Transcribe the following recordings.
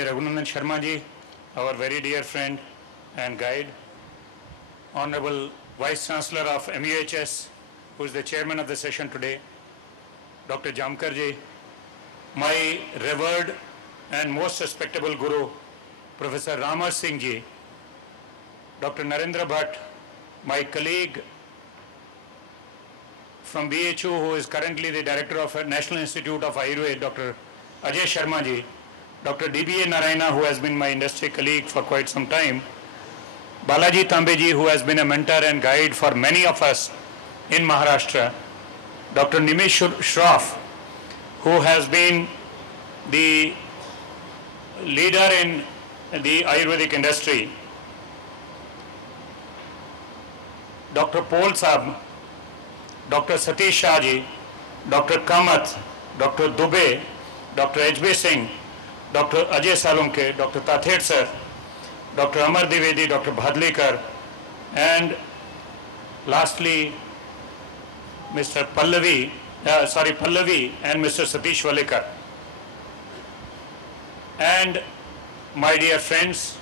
Vijay Raghunandan Sharma ji, our very dear friend and guide, Honorable Vice Chancellor of MUHS, who is the chairman of the session today, Dr. Jamkar ji, my revered and most respectable Guru, Professor Ramar Singh ji, Dr. Narendra Bhatt, my colleague from BHU, who is currently the director of National Institute of Ayurveda, Dr. Ajay Sharma ji, Dr. DBA Narayana, who has been my industry colleague for quite some time, Balaji Tambe ji, who has been a mentor and guide for many of us in Maharashtra, Dr. Nimish Shroff, who has been the leader in the Ayurvedic industry, Dr. Paul Saab, Dr. Satish Shah ji, Dr. Kamath, Dr. Dubey, Dr. H.B. Singh, Dr. Ajay Salunke, Dr. Tathed sir, Dr. Amar Dwivedi, Dr. Bhadlikar, and lastly Mr. Pallavi and Mr. Satish Valekar. And my dear friends,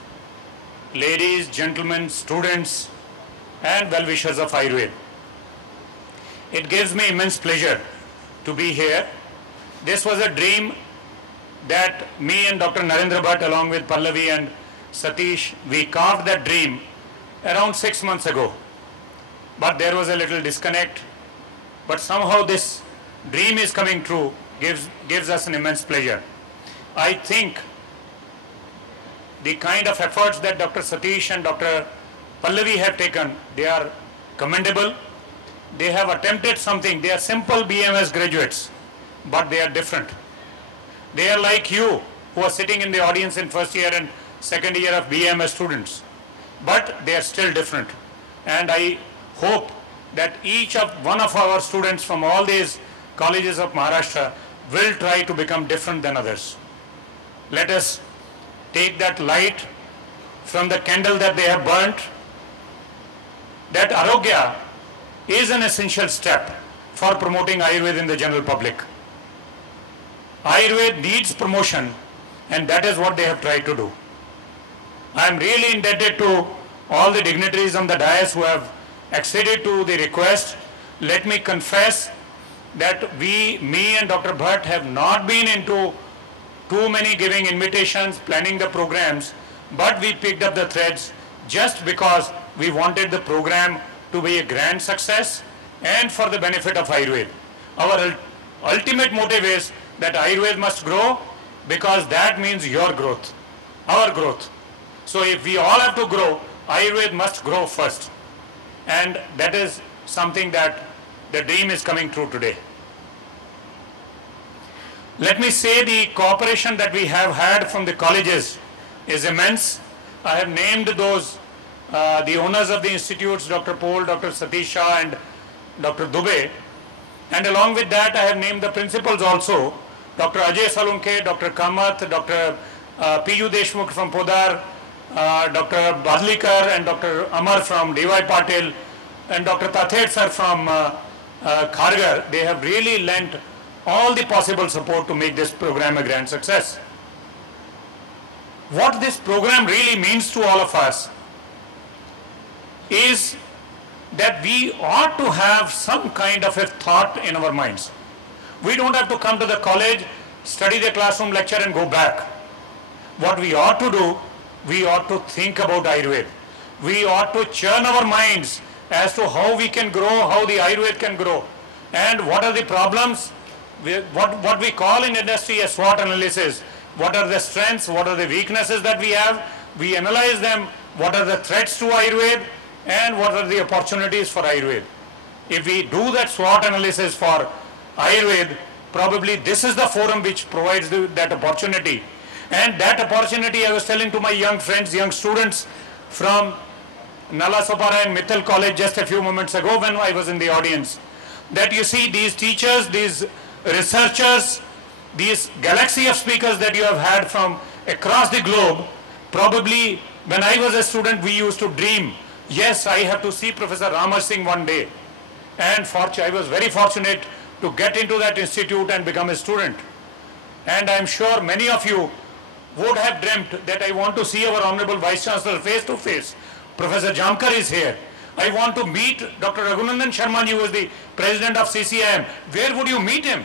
ladies, gentlemen, students, and well-wishers of Ayurveda. It gives me immense pleasure to be here. This was a dream that me and Dr. Narendra Bhatt, along with Pallavi and Satish, we carved that dream around 6 months ago. But there was a little disconnect. But somehow this dream is coming true, gives us an immense pleasure. I think the kind of efforts that Dr. Satish and Dr. Pallavi have taken, they are commendable. They have attempted something. They are simple BMS graduates, but they are different. They are like you, who are sitting in the audience in first year and second year of BMS students, but they are still different. And I hope that each of one of our students from all these colleges of Maharashtra will try to become different than others. Let us take that light from the candle that they have burnt. That Arogya is an essential step for promoting Ayurveda in the general public. Ayurveda needs promotion, and that is what they have tried to do. I am really indebted to all the dignitaries on the dais who have acceded to the request. Let me confess that me and Dr. Bhatt have not been into too many giving invitations, planning the programs, but we picked up the threads just because we wanted the program to be a grand success and for the benefit of Ayurveda. Our ultimate motive is that Ayurveda must grow, because that means your growth, our growth. So if we all have to grow, Ayurveda must grow first. And that is something that the dream is coming true today. Let me say the cooperation that we have had from the colleges is immense. I have named those the owners of the institutes, Dr. Paul, Dr. Satish Shah and Dr. Dubey. And along with that, I have named the principals also, Dr. Ajay Salunke, Dr. Kamath, Dr. P.U. Deshmukh from Podar, Dr. Bhadlikar and Dr. Amar from D.Y. Patil, and Dr. Tathed sir from Khargar. They have really lent all the possible support to make this program a grand success. What this program really means to all of us is that we ought to have some kind of a thought in our minds. We don't have to come to the college, study the classroom lecture and go back. What we ought to do, we ought to think about Ayurveda. We ought to churn our minds as to how we can grow, how the Ayurveda can grow, and what are the problems, what we call in industry a SWOT analysis. What are the strengths, what are the weaknesses that we have? We analyze them. What are the threats to Ayurveda and what are the opportunities for Ayurveda? If we do that SWOT analysis for Ayurveda, probably this is the forum which provides that opportunity. And that opportunity, I was telling to my young friends, young students from Nala Sopara and Mithil College just a few moments ago when I was in the audience, that you see these teachers, these researchers, these galaxy of speakers that you have had from across the globe. Probably when I was a student, we used to dream, yes, I have to see Professor Ramar Singh one day. And I was very fortunate to get into that institute and become a student. And I'm sure many of you would have dreamt that I want to see our Honorable Vice Chancellor face to face. Professor Jamkar is here. I want to meet Dr. Raghunandan Sharma ji, who is the President of CCIM. Where would you meet him?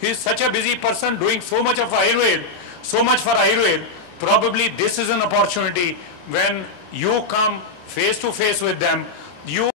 He is such a busy person doing so much of Ayurveda, so much for Ayurveda. Probably this is an opportunity when you come face to face with them. You